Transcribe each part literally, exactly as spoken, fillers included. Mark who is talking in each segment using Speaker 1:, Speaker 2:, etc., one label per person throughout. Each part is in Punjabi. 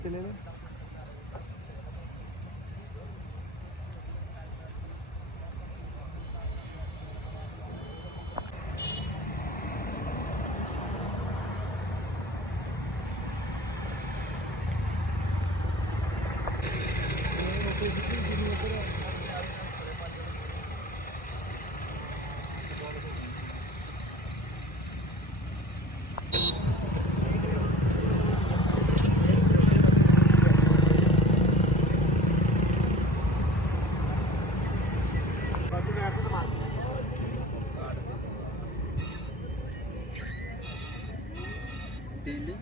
Speaker 1: डेली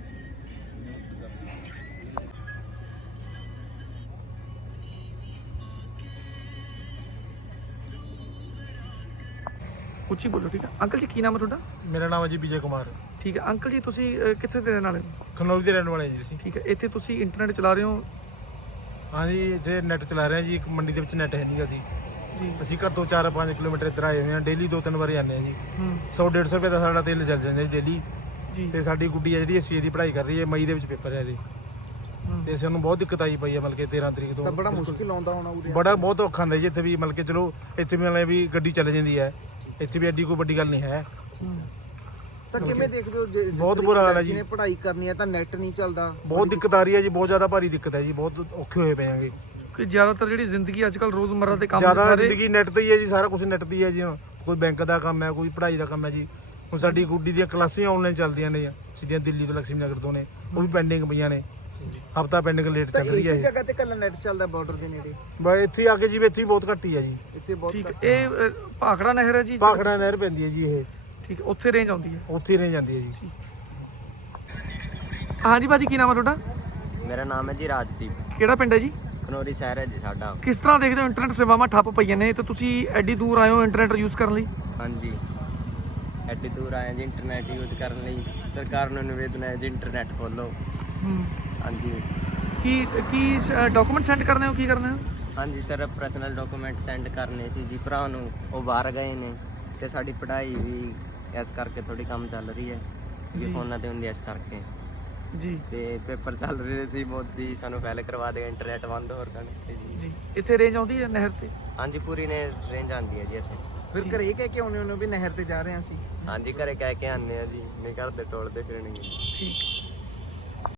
Speaker 2: ਉੱਚੀ ਬੋਲੋ ਠੀਕ ਹੈ ਅੰਕਲ ਜੀ। ਕੀ ਨਾਮ ਹੈ ਤੁਹਾਡਾ?
Speaker 3: ਮੇਰਾ ਨਾਮ ਹੈ ਜੀ ਵਿਜੇ ਕੁਮਾਰ।
Speaker 2: ਠੀਕ ਹੈ ਅੰਕਲ ਜੀ, ਤੁਸੀਂ ਅਹ, ਕਿੱਥੇ ਦੇ ਰਹਿਣ ਵਾਲੇ ਹੋ?
Speaker 3: ਖਨੌਰੀ ਦੇ ਰਹਿਣ ਵਾਲੇ ਹਾਂ ਜੀ ਅਸੀਂ।
Speaker 2: ਠੀਕ ਹੈ, ਇੱਥੇ ਤੁਸੀਂ ਇੰਟਰਨੈਟ ਚਲਾ ਰਹੇ ਹੋ?
Speaker 3: ਹਾਂਜੀ, ਇੱਥੇ ਨੈੱਟ ਚਲਾ ਰਹੇ ਹਾਂ ਜੀ। ਇੱਕ ਮੰਡੀ ਦੇ ਵਿੱਚ ਨੈੱਟ ਹੈ ਨਹੀਂਗਾ ਜੀ।
Speaker 2: ਜੀ
Speaker 3: ਅਸੀਂ ਘਰ ਤੋਂ ਚਾਰ ਪੰਜ ਕਿਲੋਮੀਟਰ ਇੱਧਰ ਆਏ ਹੋਏ ਹਾਂ। ਡੇਲੀ ਦੋ ਤਿੰਨ ਵਾਰ ਜਾਂਦੇ ਹਾਂ ਜੀ।
Speaker 2: ਹੂੰ
Speaker 3: ਸੌ ਡੇਢ ਸੌ ਰੁਪਏ ਦਾ ਸਾਡਾ ਤੇਲ ਚੱਲ ਜਾਂਦਾ ਜੀ ਡੇਲੀ।
Speaker 2: ਜੀ
Speaker 3: ਤੇ ਸਾਡੀ ਗੁੱਡੀ ਹੈ ਜਿਹੜੀ ਐਸ ਸੀ ਏ ਦੀ ਪੜ੍ਹਾਈ ਕਰ ਰਹੀ ਹੈ, ਮਈ ਦੇ ਵਿੱਚ ਪੇਪਰ ਹੈ ਇਹਦੇ।
Speaker 2: ਹੂੰ।
Speaker 3: ਤੇ ਸਾਨੂੰ ਬਹੁਤ ਦਿੱਕਤ ਆਈ ਪਈ ਹੈ, ਮਤਲਬ ਕਿ ਤੇਰਾਂ ਤਰੀਕ ਤੋਂ
Speaker 1: ਤਾਂ ਬੜਾ ਮੁਸ਼ਕਿਲ ਆਉਂਦਾ ਹੋਣਾ ਉਰੇ।
Speaker 3: ਬੜਾ ਬਹੁਤ ਔਖਾ ਹੁੰਦਾ ਜੀ ਇੱਥੇ ਵੀ। ਮਤਲਬ ਕਿ ਚਲੋ ਇੱਥੇ ਵੀ ਮਤਲਬ ਵੀ ਗੱਡੀ ਚੱਲ ਜਾਂਦੀ ਹੈ, ਇੱਥੇ ਵੀ ਐਡੀ ਕੋਈ ਵੱਡੀ ਗੱਲ ਨਹੀਂ ਹੈ।
Speaker 2: ਹੂੰ।
Speaker 1: ਤਾਂ ਕਿਵੇਂ ਦੇਖਦੇ ਹੋ ਜੇ
Speaker 3: ਬਹੁਤ ਬੁਰਾ ਹਾਲ ਹੈ ਜੀ।
Speaker 1: ਜਿਹਨੇ ਪੜ੍ਹਾਈ ਕਰਨੀ ਹੈ ਤਾਂ ਨੈਟ ਨਹੀਂ ਚੱਲਦਾ,
Speaker 3: ਬਹੁਤ ਦਿੱਕਤ ਆ ਰਹੀ ਹੈ ਜੀ, ਬਹੁਤ ਜ਼ਿਆਦਾ ਭਾਰੀ ਦਿੱਕਤ ਹੈ ਜੀ। ਬਹੁਤ ਔਖੇ ਹੋਏ ਪਏ ਆਂਗੇ।
Speaker 2: ਕਿ ਜ਼ਿਆਦਾਤਰ ਜਿਹੜੀ ਜ਼ਿੰਦਗੀ ਅੱਜ ਕੱਲ੍ਹ ਰੋਜ਼ਮਰਰਾ ਦੇ ਕੰਮ
Speaker 3: ਜ਼ਿਆਦਾ
Speaker 2: ਸਾਰੇ
Speaker 3: ਜ਼ਿੰਦਗੀ ਨੈੱਟ ਤੇ ਹੀ ਹੈ ਜੀ। ਸਾਰਾ ਕੁਝ ਨੈੱਟ ਤੇ ਹੀ ਹੈ ਜੀ। ਹੁਣ ਕੋਈ ਬੈਂਕ ਦਾ ਕੰਮ ਹੈ, ਕੋਈ ਪੜ੍ਹਾਈ ਦਾ ਕੰਮ ਹੈ ਜੀ। ਹੁਣ ਸਾਡੀ ਗੁੱਡੀ ਦੀਆਂ ਕਲਾਸਾਂ ਆਨਲਾਈਨ ਚੱਲਦੀਆਂ ਨੇ, ਸਿੱਧੀਆਂ ਦਿੱਲੀ ਤੋਂ ਲక్ష్ਮੀ ਨਗਰ ਤੋਂ ਨੇ, ਉਹ ਵੀ ਪੈਂਡਿੰਗ ਪਈਆਂ ਨੇ। ਹਫਤਾ ਪੈਂਡਿੰਗ ਲੇਟ
Speaker 1: ਤਾਂ
Speaker 3: ਚੱਲ ਰਹੀ ਹੈ
Speaker 1: ਇਸੇ
Speaker 3: ਇਹ।
Speaker 1: ਜਗ੍ਹਾ ਤੇ ਕੱਲਾ ਨੈਟ ਚੱਲਦਾ ਬਾਰਡਰ ਦੇ ਨੇੜੇ।
Speaker 3: ਬਸ ਇੱਥੇ ਆ ਕੇ ਜੀ ਇੱਥੇ ਵੀ ਬਹੁਤ ਘੱਟ ਹੀ ਹੈ ਜੀ।
Speaker 1: ਇੱਥੇ ਬਹੁਤ
Speaker 2: ਠੀਕ ਹੈ।
Speaker 1: ਘੱਟ।
Speaker 2: ਇਹ ਅਹ, ਭਾਖੜਾ ਨਹਿਰ ਹੈ ਜੀ?
Speaker 3: ਭਾਖੜਾ ਨਹਿਰ ਪੈਂਦੀ ਹੈ ਜੀ ਇਹ।
Speaker 2: ਠੀਕ ਹੈ, ਉੱਥੇ ਰੇਂਜ ਆਉਂਦੀ ਹੈ?
Speaker 3: ਉੱਥੇ ਹੀ ਰਹਿ ਜਾਂਦੀ ਹੈ ਜੀ।
Speaker 2: ਹਾਂਜੀ ਭਾਜੀ, ਕੀ ਨਾਮ ਹੈ ਤੁਹਾਡਾ?
Speaker 4: ਮੇਰਾ ਨਾਮ ਹੈ ਜੀ ਰਾਜਦੀਪ।
Speaker 2: ਕਿਹੜਾ ਪਿੰਡ ਹੈ ਜੀ?
Speaker 4: ਖਨੌਰੀ ਸ਼ਹਿਰ ਹੈ ਜੀ ਸਾਡਾ।
Speaker 2: ਕਿਸ ਤਰ੍ਹਾਂ ਦੇਖਦੇ ਹੋ ਇੰਟਰਨੈਟ ਸੇਵਾਵਾਂ ਠੱਪ ਪਈਆਂ ਨੇ ਤੇ ਤੁਸੀਂ ਐਡੀ ਦੂਰ ਆਏ ਹੋ ਇੰਟਰਨੈਟ ਯੂਜ਼ ਕਰਨ ਲਈ?
Speaker 4: ਹਾਂਜੀ, ਐਡੀ ਦੂਰ ਆਏ ਜੀ ਇੰਟਰਨੈਟ ਯੂਜ਼ ਕਰਨ ਲਈ। ਸਰਕਾਰ ਨੂੰ ਨਿਵੇਦਨ ਹੈ ਜੀ ਇੰਟਰਨੈਟ ਖੋਲ੍ਹੋ।
Speaker 2: ਹੂੰ।
Speaker 4: ਹਾਂਜੀ
Speaker 2: ਕੀ ਕੀ ਡਾਕੂਮੈਂਟ ਸੈਂਡ ਕਰਨੇ ਹੋ? ਕੀ ਕਰਨਾ ਹੈ?
Speaker 4: ਹਾਂਜੀ ਸਰ, ਪਰਸਨਲ ਡਾਕੂਮੈਂਟ ਸੈਂਡ ਕਰਨੇ ਸੀ ਜੀ ਭਰਾ ਨੂੰ, ਉਹ ਬਾਹਰ ਗਏ ਨੇ। ਤੇ ਸਾਡੀ ਪੜ੍ਹਾਈ ਵੀ ਇਸ ਕਰਕੇ ਥੋੜੀ ਕੰਮ ਚੱਲ ਰਹੀ ਹੈ
Speaker 2: ਜੀ।
Speaker 4: ਜੀ, ਫੋਨਾਂ ਤੇ ਹੁੰਦੀ ਹੈ ਇਸ ਕਰਕੇ।
Speaker 2: ਜੀ
Speaker 4: ਤੇ ਪੇਪਰ ਚੱਲ ਰਹੇ ਸੀ, ਮੋਦੀ ਸਾਨੂੰ ਪਹਿਲੇ ਕਰਵਾ ਦੇਗਾ ਇੰਟਰਨੈਟ ਬੰਦ ਹੋਰ ਕਰਨ ਤੇ ਜੀ।
Speaker 2: ਜੀ ਇੱਥੇ ਰੇਂਜ ਆਉਂਦੀ ਹੈ ਨਹਿਰ ਤੇ?
Speaker 4: ਹਾਂਜੀ, ਪੂਰੀ ਨੇ ਰੇਂਜ ਆਉਂਦੀ ਹੈ ਜੀ ਇੱਥੇ।
Speaker 1: ਫਿਰ ਘਰੇ ਕਹਿ ਕੇ ਆਉਣੇ ਉਹਨੂੰ ਵੀ ਨਹਿਰ ਤੇ ਜਾ ਰਹੇ ਹਾਂ ਅਸੀਂ।
Speaker 4: ਹਾਂਜੀ, ਘਰੇ ਕਹਿ ਕੇ ਆਉਂਦੇ ਆ ਜੀ, ਨਹੀਂ ਘਰ ਦੇ ਟੋਲਦੇ ਫਿਰਨਗੇ।
Speaker 2: ਠੀਕ।